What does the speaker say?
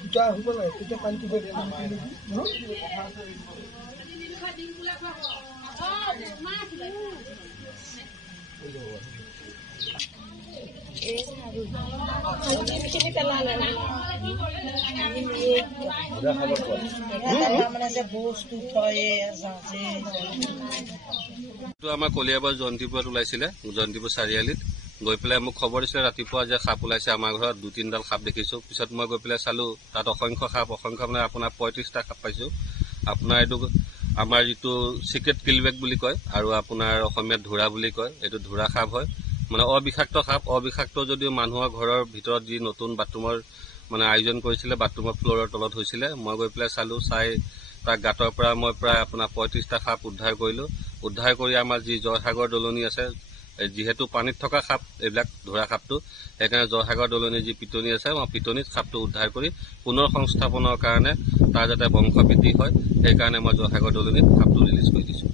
ফুটা হ'ব লাগে তেতিয়া পানীটো গৈ আমাৰ কলিয়াবৰ জয়ন্তীপুৰত ওলাইছিলে জয়ন্তীপুৰ চাৰিআলিত গৈ পেলাই মোক খবৰ দিছিলে ৰাতিপুৱা যে সাপ ওলাইছে আমাৰ ঘৰত 2-3ডাল সাপ দেখিছো পিছত মই গৈ পেলাই চালো তাত অসংখ্য মানে আপোনাৰ 35টা সাপ পাইছো আপোনাৰ এইটো আমাৰ যিটো সিক্ৰেট কিলবেক বুলি কয় আৰু আপোনাৰ অসমীয়াত ধুৰা বুলি কয় এইটো ধুৰা সাপ হয় মানে অবিষাক্ত সাপ অবিষাক্ত যদিও মানুহৰ ঘৰৰ ভিতৰত যি নতুন বাথৰুমৰ মানে আয়োজন কৰিছিলে বাথৰুমৰ ফ্ল'ৰৰ তলত হৈছিলে মই গৈ পেলাই চালো চাই তাৰ গাঁতৰ পৰা মই প্ৰায় আপোনাৰ 35টা সাপ উদ্ধাৰ কৰিলো উদ্ধাৰ কৰি আমাৰ যি জয়সাগৰ দলনি আছে যিহেতু পানীত থকা সাপ এইবিলাক ধৰা সাপটো সেইকাৰণে জয়সাগৰ দলনিৰ যি পিটনি আছে মই পিটনিত সাপটো উদ্ধাৰ কৰি পুনৰ সংস্থাপনৰ কাৰণে তাৰ যাতে বংশ বৃদ্ধি হয় সেইকাৰণে মই জয়সাগৰ দলনিত সাপটো ৰিলিজ কৰি দিছো